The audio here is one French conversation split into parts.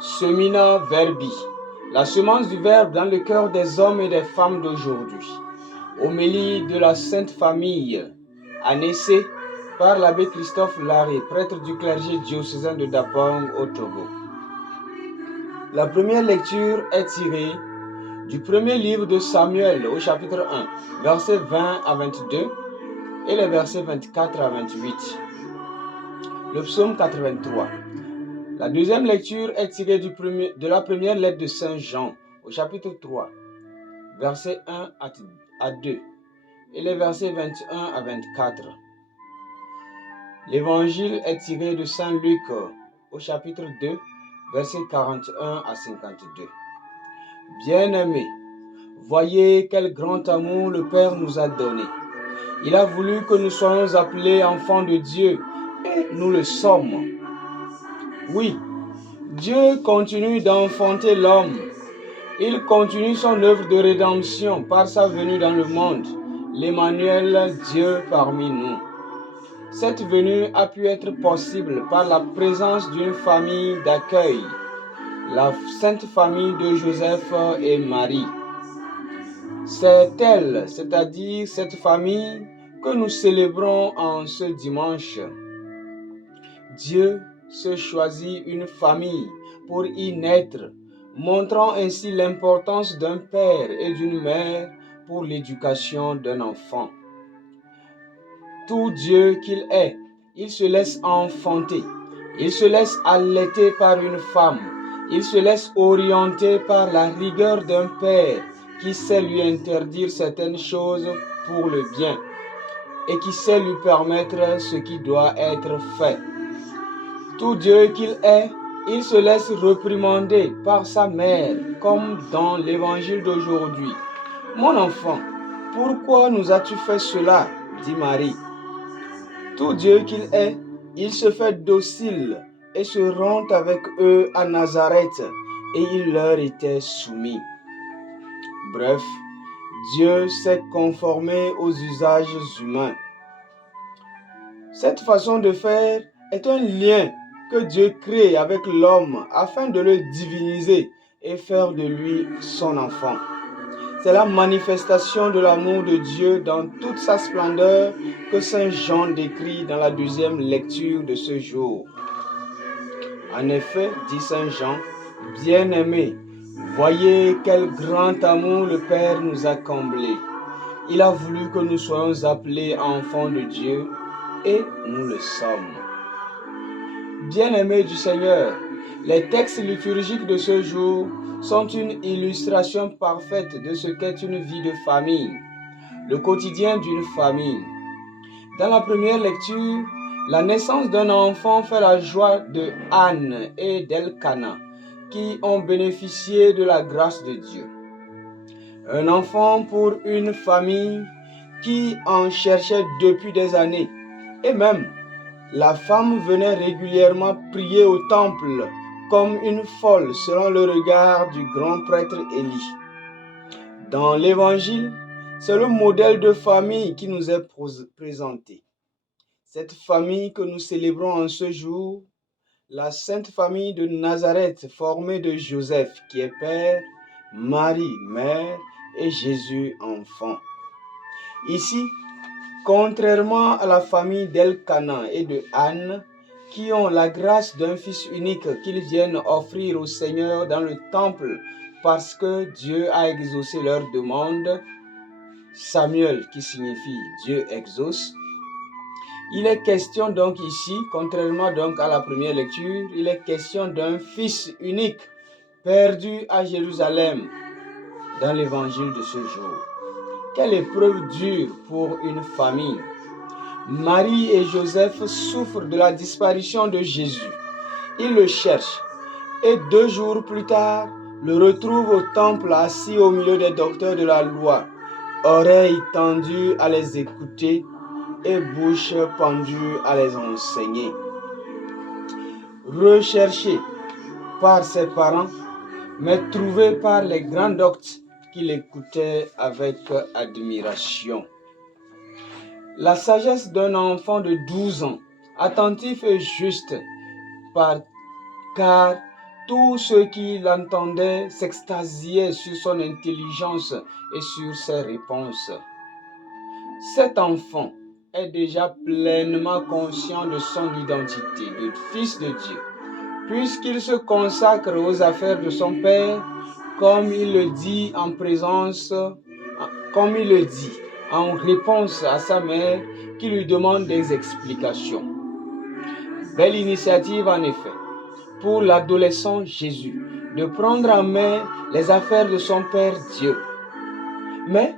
Semina Verbi, la semence du Verbe dans le cœur des hommes et des femmes d'aujourd'hui. Homélie de la Sainte Famille, annoncée par l'abbé Christophe Larré, prêtre du clergé diocésain de Dapang au Togo. La première lecture est tirée du premier livre de Samuel au chapitre 1, versets 20 à 22 et les versets 24 à 28. Le psaume 83. La deuxième lecture est tirée de la première lettre de Saint Jean au chapitre 3, versets 1 à 2 et les versets 21 à 24. L'évangile est tiré de Saint Luc au chapitre 2, versets 41 à 52. Bien-aimés, voyez quel grand amour le Père nous a donné. Il a voulu que nous soyons appelés enfants de Dieu et nous le sommes. Oui, Dieu continue d'enfanter l'homme. Il continue son œuvre de rédemption par sa venue dans le monde, l'Emmanuel, Dieu parmi nous. Cette venue a pu être possible par la présence d'une famille d'accueil, la Sainte Famille de Joseph et Marie. C'est elle, c'est-à-dire cette famille, que nous célébrons en ce dimanche. Dieu se choisit une famille pour y naître, montrant ainsi l'importance d'un père et d'une mère pour l'éducation d'un enfant. Tout Dieu qu'il est, il se laisse enfanter, il se laisse allaiter par une femme, il se laisse orienter par la rigueur d'un père qui sait lui interdire certaines choses pour le bien et qui sait lui permettre ce qui doit être fait. Tout Dieu qu'il est, il se laisse réprimander par sa mère, comme dans l'évangile d'aujourd'hui. « Mon enfant, pourquoi nous as-tu fait cela ?» dit Marie. Tout Dieu qu'il est, il se fait docile et se rend avec eux à Nazareth, et il leur était soumis. Bref, Dieu s'est conformé aux usages humains. Cette façon de faire est un lien que Dieu crée avec l'homme afin de le diviniser et faire de lui son enfant. C'est la manifestation de l'amour de Dieu dans toute sa splendeur que Saint Jean décrit dans la deuxième lecture de ce jour. En effet, dit Saint Jean, « Bien-aimés, voyez quel grand amour le Père nous a comblés. Il a voulu que nous soyons appelés enfants de Dieu et nous le sommes. » Bien-aimés du Seigneur, les textes liturgiques de ce jour sont une illustration parfaite de ce qu'est une vie de famille, le quotidien d'une famille. Dans la première lecture, la naissance d'un enfant fait la joie de Anne et d'Elkana, qui ont bénéficié de la grâce de Dieu. Un enfant pour une famille qui en cherchait depuis des années, et même la femme venait régulièrement prier au temple comme une folle selon le regard du grand prêtre Élie. Dans l'évangile, c'est le modèle de famille qui nous est présenté. Cette famille que nous célébrons en ce jour, la Sainte Famille de Nazareth formée de Joseph qui est père, Marie mère et Jésus enfant. Ici, contrairement à la famille d'Elkana et de Anne, qui ont la grâce d'un fils unique qu'ils viennent offrir au Seigneur dans le temple parce que Dieu a exaucé leur demande, Samuel qui signifie Dieu exauce. Il est question donc ici, contrairement donc à la première lecture, il est question d'un fils unique perdu à Jérusalem dans l'évangile de ce jour. Quelle épreuve dure pour une famille. Marie et Joseph souffrent de la disparition de Jésus. Ils le cherchent et 2 jours plus tard, le retrouvent au temple assis au milieu des docteurs de la loi, oreilles tendues à les écouter et bouche pendue à les enseigner. Recherché par ses parents, mais trouvé par les grands doctes qui l'écoutaient avec admiration. La sagesse d'un enfant de 12 ans, attentif et juste, car Tous ceux qui l'entendaient s'extasiaient sur son intelligence et sur ses réponses. Cet enfant est déjà pleinement conscient de son identité de fils de Dieu, puisqu'il se consacre aux affaires de son Père, comme il le dit en réponse à sa mère qui lui demande des explications. Belle initiative en effet pour l'adolescent Jésus de prendre en main les affaires de son Père Dieu. Mais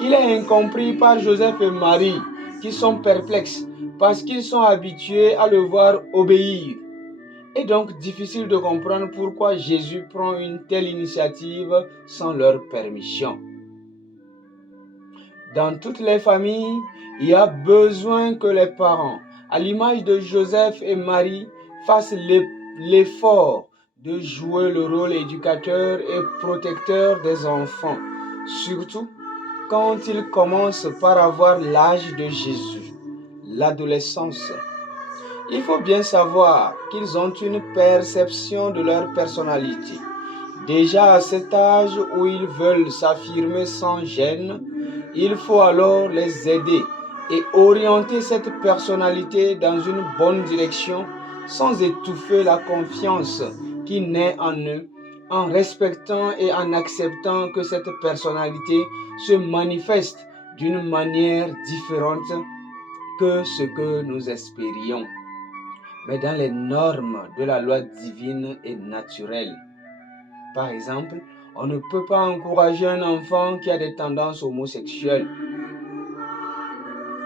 il est incompris par Joseph et Marie qui sont perplexes parce qu'ils sont habitués à le voir obéir. Et donc difficile de comprendre pourquoi Jésus prend une telle initiative sans leur permission. Dans toutes les familles, il y a besoin que les parents, à l'image de Joseph et Marie, fassent l'effort de jouer le rôle éducateur et protecteur des enfants, surtout quand ils commencent par avoir l'âge de Jésus, l'adolescence. Il faut bien savoir qu'ils ont une perception de leur personnalité. Déjà à cet âge où ils veulent s'affirmer sans gêne, il faut alors les aider et orienter cette personnalité dans une bonne direction sans étouffer la confiance qui naît en eux, en respectant et en acceptant que cette personnalité se manifeste d'une manière différente que ce que nous espérions, mais dans les normes de la loi divine et naturelle. Par exemple, on ne peut pas encourager un enfant qui a des tendances homosexuelles.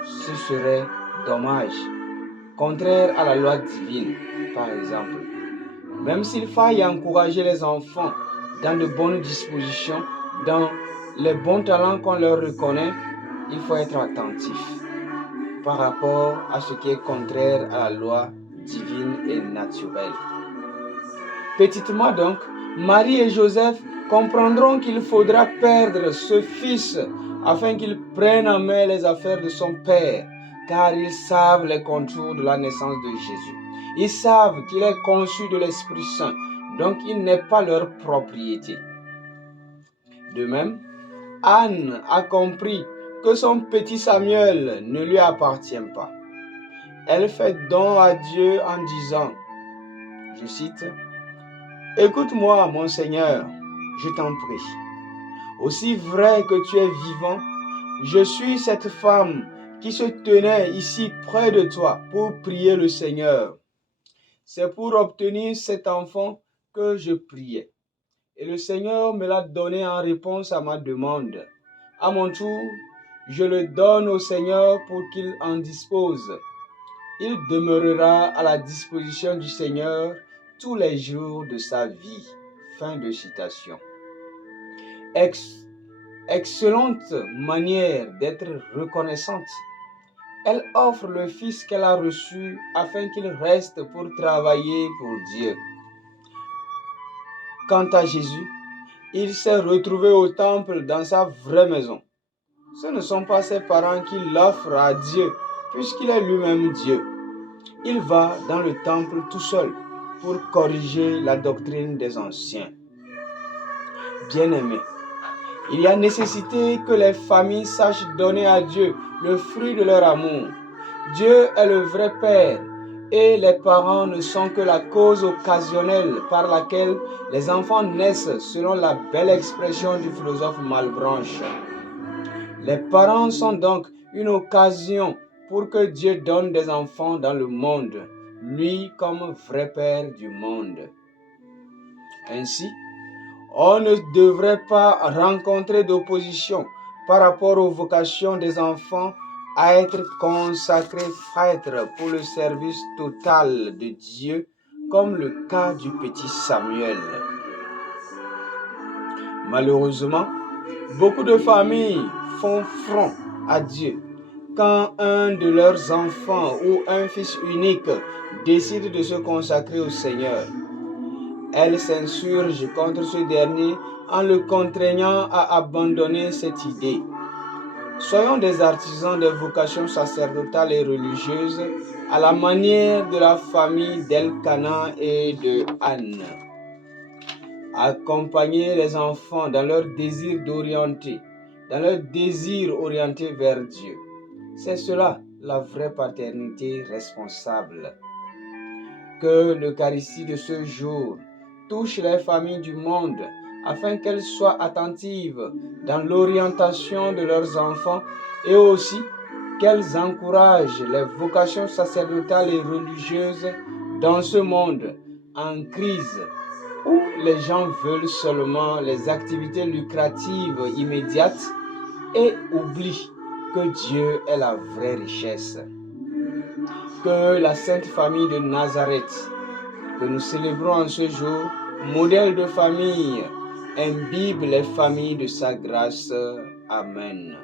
Ce serait dommage, contraire à la loi divine, par exemple. Même s'il faille encourager les enfants dans de bonnes dispositions, dans les bons talents qu'on leur reconnaît, il faut être attentif par rapport à ce qui est contraire à la loi divine et naturelle. Petitement donc, Marie et Joseph comprendront qu'il faudra perdre ce fils afin qu'il prenne en main les affaires de son père, car ils savent les contours de la naissance de Jésus. Ils savent qu'il est conçu de l'Esprit Saint, donc il n'est pas leur propriété. De même, Anne a compris que son petit Samuel ne lui appartient pas. Elle fait don à Dieu en disant, je cite, « Écoute-moi, mon Seigneur, je t'en prie. Aussi vrai que tu es vivant, je suis cette femme qui se tenait ici près de toi pour prier le Seigneur. C'est pour obtenir cet enfant que je priais. Et le Seigneur me l'a donné en réponse à ma demande. À mon tour, je le donne au Seigneur pour qu'il en dispose. Il demeurera à la disposition du Seigneur tous les jours de sa vie. » Fin de citation. Excellente manière d'être reconnaissante. Elle offre le fils qu'elle a reçu afin qu'il reste pour travailler pour Dieu. Quant à Jésus, il s'est retrouvé au temple dans sa vraie maison. Ce ne sont pas ses parents qui l'offrent à Dieu, puisqu'il est lui-même Dieu. Il va dans le temple tout seul pour corriger la doctrine des anciens. Bien-aimés, il y a nécessité que les familles sachent donner à Dieu le fruit de leur amour. Dieu est le vrai Père et les parents ne sont que la cause occasionnelle par laquelle les enfants naissent, selon la belle expression du philosophe Malebranche. Les parents sont donc une occasion pour que Dieu donne des enfants dans le monde, lui comme vrai Père du monde. Ainsi, on ne devrait pas rencontrer d'opposition par rapport aux vocations des enfants à être consacrés prêtres pour le service total de Dieu, comme le cas du petit Samuel. Malheureusement, beaucoup de familles font front à Dieu quand un de leurs enfants ou un fils unique décide de se consacrer au Seigneur. Elles s'insurgent contre ce dernier en le contraignant à abandonner cette idée. Soyons des artisans des vocations sacerdotales et religieuses à la manière de la famille d'Elkana et de Anne. accompagner les enfants dans leur désir orienté vers Dieu. C'est cela, la vraie paternité responsable. Que l'Eucharistie de ce jour touche les familles du monde afin qu'elles soient attentives dans l'orientation de leurs enfants et aussi qu'elles encouragent les vocations sacerdotales et religieuses dans ce monde en crise où les gens veulent seulement les activités lucratives immédiates et oublient que Dieu est la vraie richesse. Que la Sainte Famille de Nazareth, que nous célébrons en ce jour, modèle de famille, imbibe les familles de sa grâce. Amen.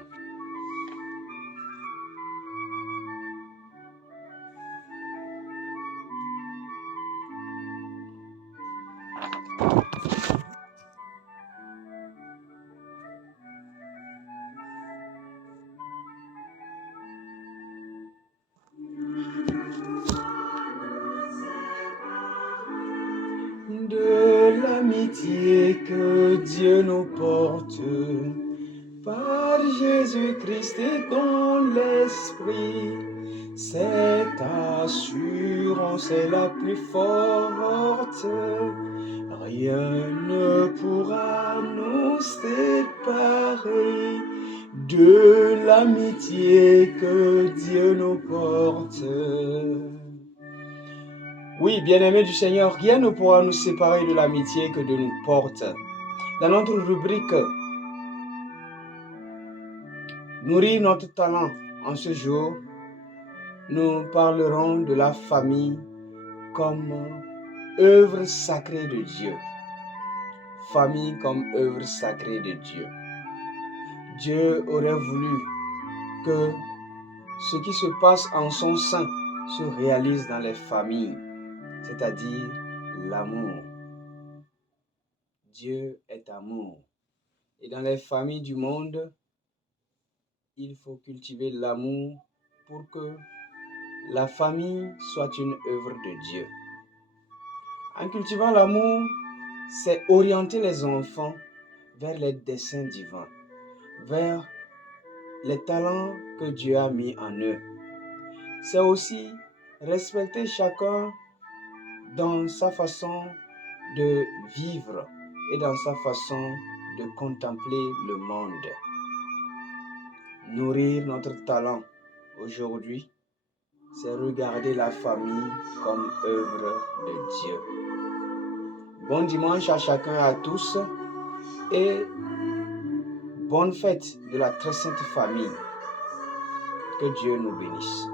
De l'amitié que Dieu nous porte par Jésus-Christ et dans l'Esprit, cette assurance est la plus forte. Rien ne pourra nous séparer de l'amitié que Dieu nous porte. Oui, bien-aimés du Seigneur, rien ne pourra nous séparer de l'amitié que Dieu nous porte. Dans notre rubrique Nourrir notre talent, en ce jour, nous parlerons de la famille comme œuvre sacrée de Dieu. Famille comme œuvre sacrée de Dieu. Dieu aurait voulu que ce qui se passe en son sein se réalise dans les familles, c'est-à-dire l'amour. Dieu est amour. Et dans les familles du monde, il faut cultiver l'amour pour que la famille soit une œuvre de Dieu. En cultivant l'amour, c'est orienter les enfants vers les desseins divins, vers les talents que Dieu a mis en eux. C'est aussi respecter chacun dans sa façon de vivre et dans sa façon de contempler le monde. Nourrir notre talent aujourd'hui, c'est regarder la famille comme œuvre de Dieu. Bon dimanche à chacun et à tous et bonne fête de la très sainte famille. Que Dieu nous bénisse.